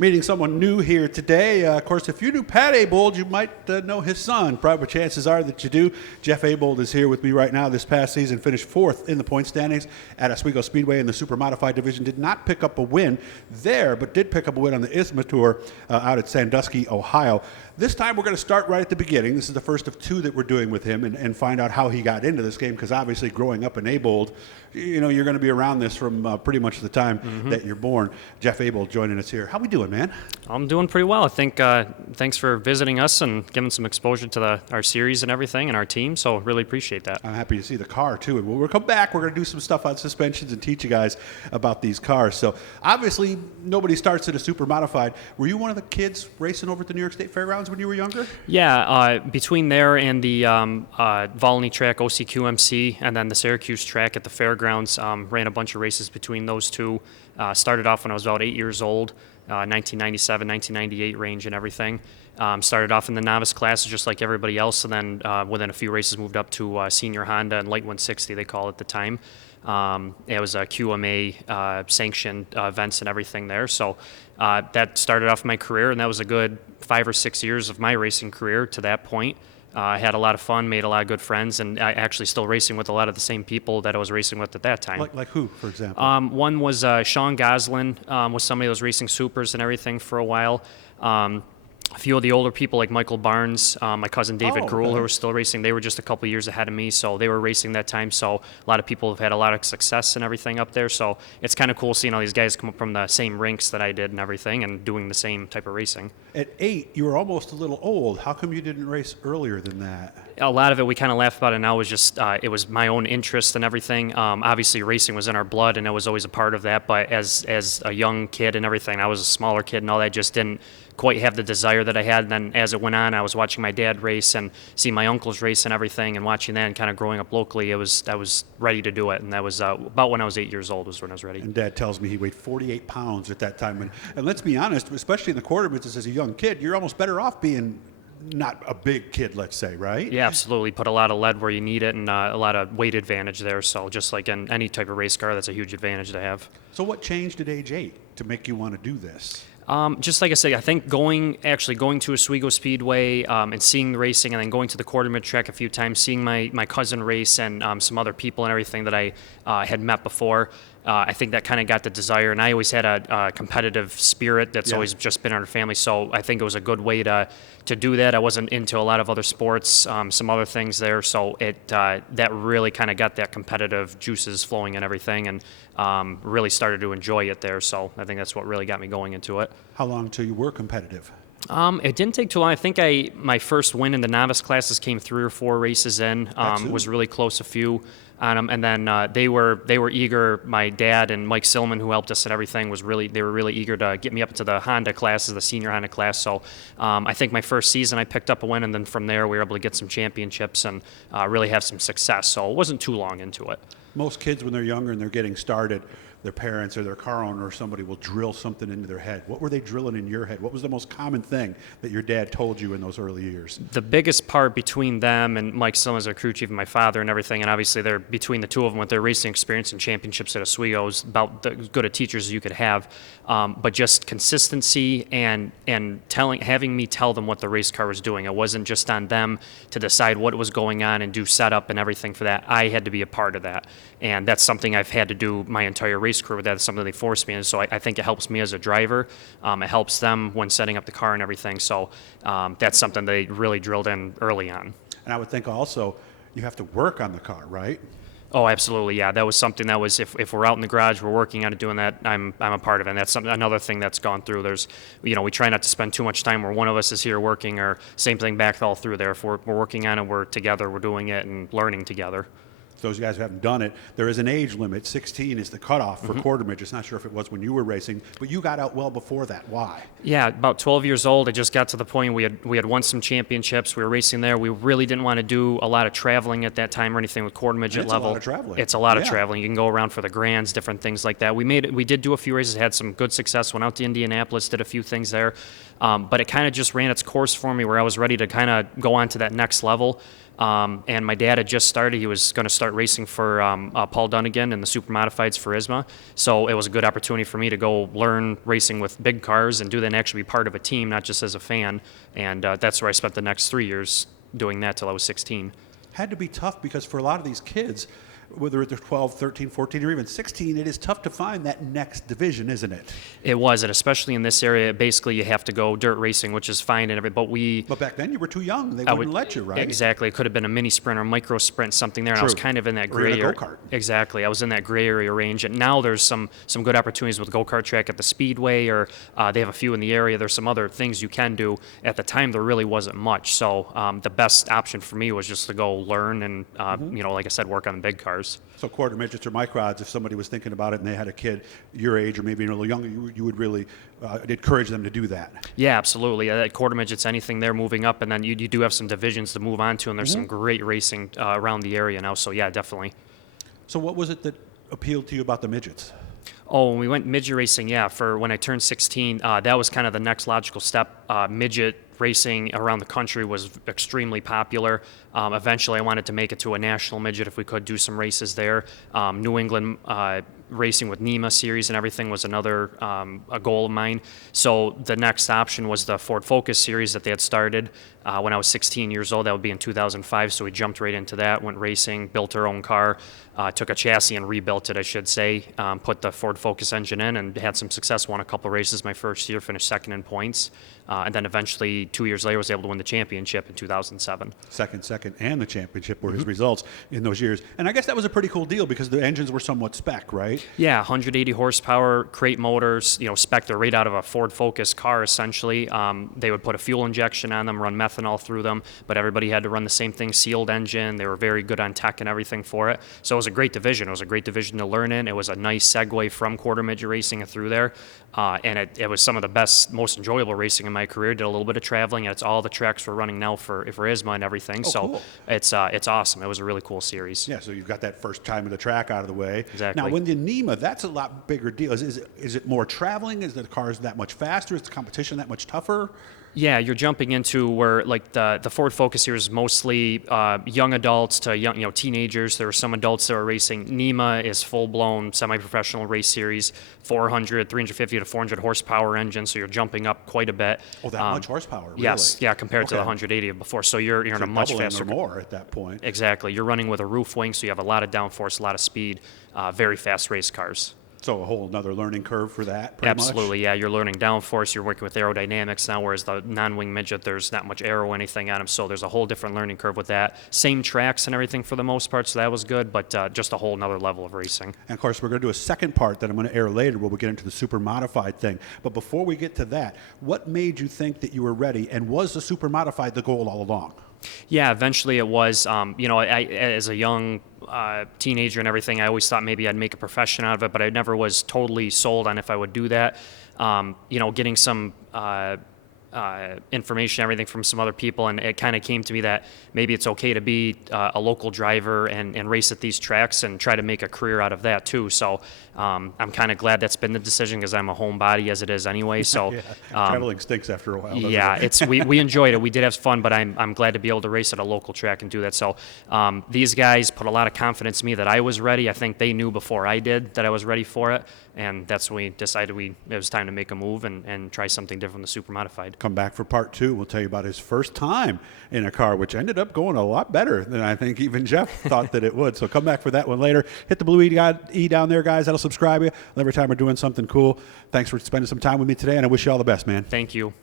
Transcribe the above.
Meeting someone new here today. Of course, if you knew Pat Abold, you might know his son. Probably chances are that you do. Jeff Abold is here with me right now. This past season finished fourth in the point standings at Oswego Speedway in the Super Modified Division. Did not pick up a win there, but did pick up a win on the ISMA Tour out at Sandusky, Ohio. This time we're going to start right at the beginning. This is the first of two that we're doing with him and find out how he got into this game, because obviously growing up in Abold, you know, you're going to be around this from pretty much the time that you're born. Jeff Abold joining us here. How we doing, man? I'm doing pretty well. I think thanks for visiting us and giving some exposure to our series and everything and our team, so really appreciate that. I'm happy to see the car, too. And when we come back, we're going to do some stuff on suspensions and teach you guys about these cars. So obviously, nobody starts at a super modified. Were you one of the kids racing over at the New York State Fairgrounds when you were younger? Yeah, between there and the Volney track, OCQMC, and then the Syracuse track at the fairgrounds, ran a bunch of races between those two. Started off when I was about 8 years old. 1997, 1998 range and everything. Started off in the novice classes just like everybody else, and then within a few races moved up to senior Honda and light 160 they call it at the time. It was a QMA sanctioned events and everything there. So that started off my career, and that was a good 5 or 6 years of my racing career to that point. I had a lot of fun, made a lot of good friends, and I actually still racing with a lot of the same people that I was racing with at that time. Like who, for example? One was Sean Goslin, was somebody that was racing supers and everything for a while. A few of the older people like Michael Barnes, my cousin David Gruhl, who was still racing, they were just a couple years ahead of me, so they were racing that time. So a lot of people have had a lot of success and everything up there. So it's kind of cool seeing all these guys come up from the same rinks that I did and everything and doing the same type of racing. At 8, you were almost a little old. How come you didn't race earlier than that? A lot of it, we kind of laugh about it now, was just it was my own interest and everything. Obviously, racing was in our blood, and it was always a part of that. But as a young kid and everything, I was a smaller kid and all that, just didn't quite have the desire that I had. And then as it went on, I was watching my dad race and see my uncles race and everything, and watching that and kind of growing up locally, I was ready to do it. And that was about when I was 8 years old was when I was ready. And Dad tells me he weighed 48 pounds at that time. And let's be honest, especially in the quarter midgets as a young kid, you're almost better off being not a big kid, let's say, right? Yeah, absolutely. Put a lot of lead where you need it, and a lot of weight advantage there. So just like in any type of race car, that's a huge advantage to have. So what changed at age 8 to make you want to do this? Just like I say, I think going to Oswego Speedway and seeing the racing, and then going to the quarter mid track a few times, seeing my cousin race and some other people and everything that I had met before. I think that kind of got the desire, and I always had a competitive spirit that's always just been in our family, so I think it was a good way to do that. I wasn't into a lot of other sports, some other things there, so that really kind of got that competitive juices flowing and everything, and really started to enjoy it there, so I think that's what really got me going into it. How long till you were competitive? It didn't take too long. I think my first win in the novice classes came 3 or 4 races in. Was really close, a few on them, and then they were eager. My dad and Mike Silman, who helped us and everything, they were really eager to get me up into the Honda classes, the senior Honda class. So I think my first season I picked up a win, and then from there we were able to get some championships and really have some success. So it wasn't too long into it. Most kids, when they're younger and they're getting started, their parents or their car owner or somebody will drill something into their head. What were they drilling in your head? What was the most common thing that your dad told you in those early years? The biggest part between them and Mike Silman, their crew chief, and my father and everything, and obviously they're between the two of them with their racing experience and championships at Oswego, is about as good a teachers as you could have. But just consistency and having me tell them what the race car was doing. It wasn't just on them to decide what was going on and do setup and everything for that. I had to be a part of that. And that's something I've had to do my entire race career with that. It's something they forced me in. So I think it helps me as a driver. It helps them when setting up the car and everything. So that's something they really drilled in early on. And I would think also you have to work on the car, right? Oh, absolutely, yeah. That was something that was, if we're out in the garage, we're working on it, doing that, I'm a part of it. And that's another thing that's gone through. There's, we try not to spend too much time where one of us is here working, or same thing back all through there. If we're working on it, we're together, we're doing it and learning together. Those guys who haven't done it, there is an age limit. 16 is the cutoff for quarter midgets. Not sure if it was when you were racing, but you got out well before that. Why? Yeah, about 12 years old. I just got to the point we had won some championships. We were racing there. We really didn't want to do a lot of traveling at that time or anything with quarter midget level. It's a lot of traveling. It's a lot of traveling. You can go around for the grands, different things like that. We did do a few races, had some good success. Went out to Indianapolis, did a few things there, but it kind of just ran its course for me where I was ready to kind of go on to that next level. And my dad had just started. He was going to start racing for Paul Dunnigan in the super modifieds for ISMA. So it was a good opportunity for me to go learn racing with big cars and do that and actually be part of a team, not just as a fan. And that's where I spent the next 3 years doing that till I was 16. Had to be tough because for a lot of these kids, whether they're 12, 13, 14, or even 16, it is tough to find that next division, isn't it? It was, and especially in this area, basically you have to go dirt racing, which is fine and everything. But back then you were too young; they wouldn't let you, right? Exactly. It could have been a mini sprint or micro sprint, something there. And I was kind of in that Or gray in a area. go-kart. Exactly. I was in that gray area range, and now there's some good opportunities with go-kart track at the Speedway, or they have a few in the area. There's some other things you can do. At the time, there really wasn't much. So the best option for me was just to go learn and like I said, work on the big cars. So quarter midgets or microds, if somebody was thinking about it and they had a kid your age or maybe a little younger, you would really encourage them to do that. Yeah, absolutely. Quarter midgets, anything there moving up, and then you do have some divisions to move on to, and there's some great racing around the area now. So yeah, definitely. So what was it that appealed to you about the midgets? Oh, when we went midget racing, yeah, for when I turned 16, that was kind of the next logical step. Midget racing around the country was extremely popular. Eventually, I wanted to make it to a national midget if we could do some races there. New England racing with NEMA series and everything was another a goal of mine. So the next option was the Ford Focus series that they had started when I was 16 years old. That would be in 2005. So we jumped right into that, went racing, built our own car, took a chassis and rebuilt it, I should say, put the Ford Focus engine in and had some success, won a couple races my first year, finished second in points. And then eventually 2 years later was able to win the championship in 2007. Second, and the championship were his results in those years. And I guess that was a pretty cool deal because the engines were somewhat spec, right? Yeah, 180 horsepower, crate motors, spec. They're right out of a Ford Focus car, essentially. They would put a fuel injection on them, run methanol through them, but everybody had to run the same thing, sealed engine. They were very good on tech and everything for it. So it was a great division. It was a great division to learn in. It was a nice segue from quarter midget racing through there. And it was some of the best, most enjoyable racing in my career. Did a little bit of traveling, and it's all the tracks we're running now for ISMA and everything. Oh, so cool. It's awesome. It was a really cool series. Yeah, so you've got that first time of the track out of the way. Exactly. Now, when the NEMA, that's a lot bigger deal. Is it more traveling? Is the cars that much faster? Is the competition that much tougher? Yeah, you're jumping into where like the Ford Focus here is mostly young adults to young teenagers. There are some adults that are racing. NEMA is full-blown semi-professional race series, 350 to 400 horsepower engine. So you're jumping up quite a bit. Oh, that much horsepower? Really? Yes, yeah, compared to the 180 of before. So you're in a much faster. Or more at that point. Exactly. You're running with a roof wing, so you have a lot of downforce, a lot of speed, very fast race cars. So a whole another learning curve for that, pretty Absolutely, much? yeah. You're learning downforce. You're working with aerodynamics now, whereas the non-wing midget, there's not much aero or anything on them, so there's a whole different learning curve with that. Same tracks and everything for the most part, so that was good, but just a whole another level of racing. And of course, we're going to do a second part that I'm going to air later where we'll get into the super modified thing. But before we get to that, what made you think that you were ready, and was the super modified the goal all along? Yeah, eventually it was. I, as a young teenager and everything, I always thought maybe I'd make a profession out of it, but I never was totally sold on if I would do that. Getting some information, everything from some other people, and it kind of came to me that maybe it's okay to be a local driver and race at these tracks and try to make a career out of that too. So I'm kind of glad that's been the decision because I'm a homebody as it is anyway. So Yeah. Traveling stinks after a while. doesn't yeah, it? we enjoyed it. We did have fun, but I'm glad to be able to race at a local track and do that. So these guys put a lot of confidence in me that I was ready. I think they knew before I did that I was ready for it, and that's when we decided it was time to make a move and try something different than the super modified. Come back for part two. We'll tell you about his first time in a car, which ended up going a lot better than I think even Jeff thought that it would. So come back for that one later. Hit the blue E down there, guys. That'll subscribe you every time we're doing something cool. Thanks for spending some time with me today, and I wish you all the best, man. Thank you.